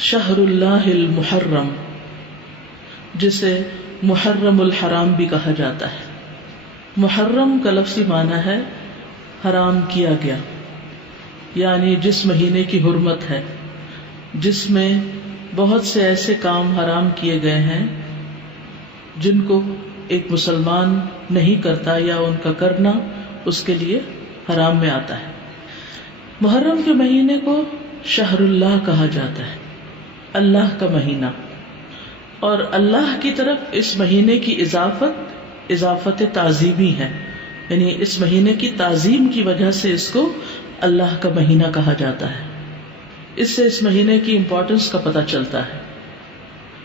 شہر اللہ المحرم، جسے محرم الحرام بھی کہا جاتا ہے۔ محرم کا لفظی معنی ہے حرام کیا گیا، یعنی جس مہینے کی حرمت ہے، جس میں بہت سے ایسے کام حرام کیے گئے ہیں جن کو ایک مسلمان نہیں کرتا یا ان کا کرنا اس کے لیے حرام میں آتا ہے۔ محرم کے مہینے کو شہر اللہ کہا جاتا ہے، اللہ کا مہینہ، اور اللہ کی طرف اس مہینے کی اضافت تعظیمی ہے، یعنی اس مہینے کی تعظیم کی وجہ سے اس کو اللہ کا مہینہ کہا جاتا ہے۔ اس سے اس مہینے کی امپورٹنس کا پتہ چلتا ہے۔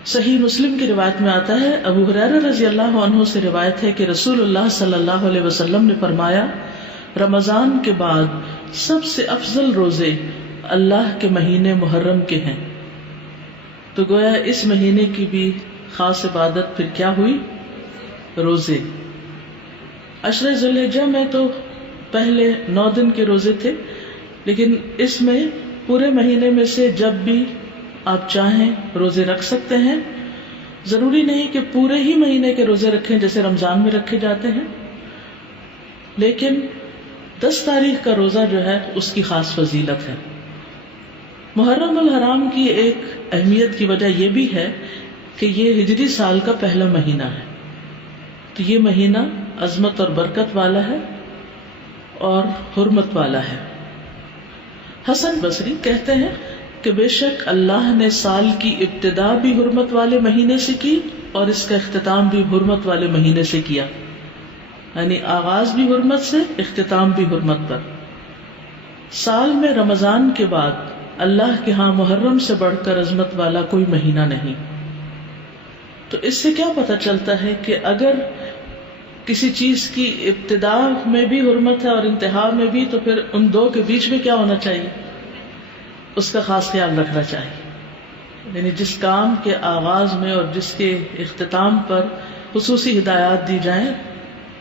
صحیح مسلم کی روایت میں آتا ہے، ابو ہریرہ رضی اللہ عنہ سے روایت ہے کہ رسول اللہ صلی اللہ علیہ وسلم نے فرمایا، رمضان کے بعد سب سے افضل روزے اللہ کے مہینے محرم کے ہیں۔ تو گویا اس مہینے کی بھی خاص عبادت پھر کیا ہوئی؟ روزے۔ عشرہ ذی الحجہ میں تو پہلے 9 دن کے روزے تھے، لیکن اس میں پورے مہینے میں سے جب بھی آپ چاہیں روزے رکھ سکتے ہیں۔ ضروری نہیں کہ پورے ہی مہینے کے روزے رکھیں جیسے رمضان میں رکھے جاتے ہیں، لیکن 10 تاریخ کا روزہ جو ہے اس کی خاص فضیلت ہے۔ محرم الحرام کی ایک اہمیت کی وجہ یہ بھی ہے کہ یہ ہجری سال کا پہلا مہینہ ہے، تو یہ مہینہ عظمت اور برکت والا ہے اور حرمت والا ہے۔ حسن بصری کہتے ہیں کہ بے شک اللہ نے سال کی ابتدا بھی حرمت والے مہینے سے کی اور اس کا اختتام بھی حرمت والے مہینے سے کیا، یعنی آغاز بھی حرمت سے، اختتام بھی حرمت پر۔ سال میں رمضان کے بعد اللہ کے ہاں محرم سے بڑھ کر عظمت والا کوئی مہینہ نہیں۔ تو اس سے کیا پتہ چلتا ہے کہ اگر کسی چیز کی ابتدا میں بھی حرمت ہے اور انتہا میں بھی، تو پھر ان دو کے بیچ میں کیا ہونا چاہیے؟ اس کا خاص خیال رکھنا چاہیے، یعنی جس کام کے آغاز میں اور جس کے اختتام پر خصوصی ہدایات دی جائیں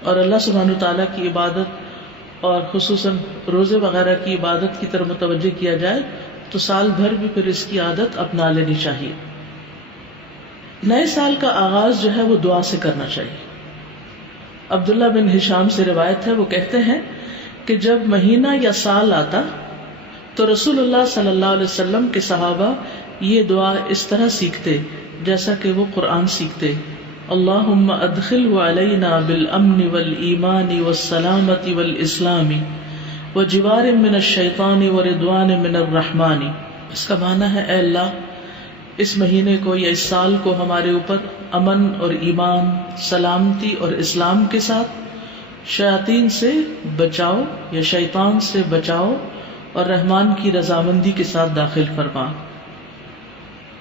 اور اللہ سبحانہ تعالیٰ کی عبادت اور خصوصاً روزے وغیرہ کی عبادت کی طرف متوجہ کیا جائے تو سال بھر بھی پھر اس کی عادت اپنا لینی چاہیے۔ نئے سال کا آغاز جو ہے وہ دعا سے کرنا چاہیے۔ عبداللہ بن ہشام سے روایت ہے، وہ کہتے ہیں کہ جب مہینہ یا سال آتا تو رسول اللہ صلی اللہ علیہ وسلم کے صحابہ یہ دعا اس طرح سیکھتے جیسا کہ وہ قرآن سیکھتے، اللہم ادخلہ علینا بالامن والایمان والسلامت والاسلام وجوار من الشیطان ورضوان من الرحمن۔ اس کا معنی ہے، اے اللہ اس مہینے کو یا اس سال کو ہمارے اوپر امن اور ایمان، سلامتی اور اسلام کے ساتھ، شیاطین سے بچاؤ یا شیطان سے بچاؤ اور رحمان کی رضامندی کے ساتھ داخل فرما۔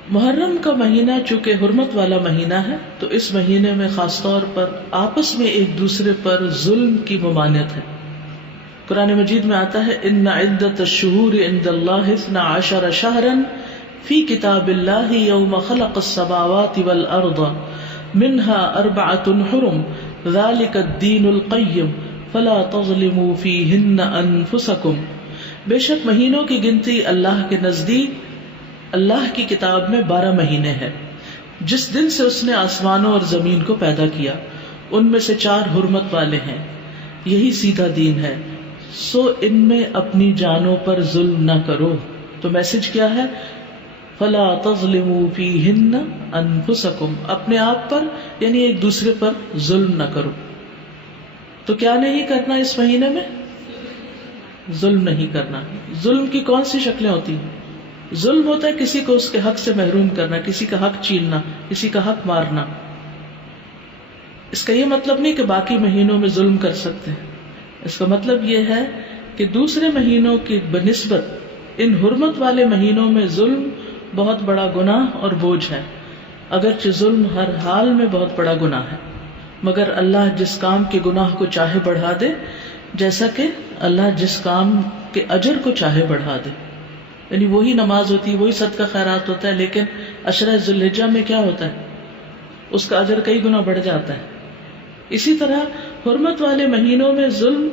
محرم کا مہینہ چونکہ حرمت والا مہینہ ہے تو اس مہینے میں خاص طور پر آپس میں ایک دوسرے پر ظلم کی ممانعت ہے۔ قرآن مجید میں آتا ہے، ان عدۃ الشہور عند اللہ 12 شہرا فی کتاب اللہ یوم خلق السماوات والارض منها 4 حرم ذلک الدین القیم فلا تظلموا فیہن انفسکم۔ بے شک مہینوں کی گنتی اللہ کے نزدیک اللہ کی کتاب میں 12 مہینے ہیں، جس دن سے اس نے آسمانوں اور زمین کو پیدا کیا، ان میں سے 4 حرمت والے ہیں، یہی سیدھا دین ہے، سو ان میں اپنی جانوں پر ظلم نہ کرو۔ تو میسج کیا ہے؟ فلا تظلموا فیہن انفسکم، اپنے آپ پر یعنی ایک دوسرے پر ظلم نہ کرو۔ تو کیا نہیں کرنا اس مہینے میں؟ ظلم نہیں کرنا۔ ظلم کی کون سی شکلیں ہوتی ہیں؟ ظلم ہوتا ہے کسی کو اس کے حق سے محروم کرنا، کسی کا حق چھیننا، کسی کا حق مارنا۔ اس کا یہ مطلب نہیں کہ باقی مہینوں میں ظلم کر سکتے ہیں، اس کا مطلب یہ ہے کہ دوسرے مہینوں کی بنسبت ان حرمت والے مہینوں میں ظلم بہت بڑا گناہ اور بوجھ ہے، اگرچہ ظلم ہر حال میں بہت بڑا گناہ ہے، مگر اللہ جس کام کے گناہ کو چاہے بڑھا دے، جیسا کہ اللہ جس کام کے اجر کو چاہے بڑھا دے۔ یعنی وہی نماز ہوتی ہے، وہی صدقہ خیرات ہوتا ہے، لیکن عشرہ ذی الحجہ میں کیا ہوتا ہے؟ اس کا اجر کئی گنا بڑھ جاتا ہے۔ اسی طرح حرمت والے مہینوں میں ظلم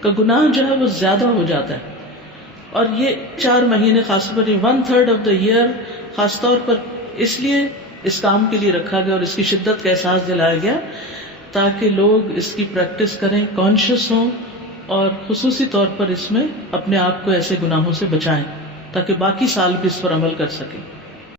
کا گناہ جو ہے وہ زیادہ ہو جاتا ہے، اور یہ 4 مہینے خاص طور پر 1/3 آف دا ایئر خاص طور پر اس لیے اس کام کے لیے رکھا گیا اور اس کی شدت کا احساس دلایا گیا تاکہ لوگ اس کی پریکٹس کریں، کانشیس ہوں، اور خصوصی طور پر اس میں اپنے آپ کو ایسے گناہوں سے بچائیں تاکہ باقی سال بھی اس پر عمل کر سکیں.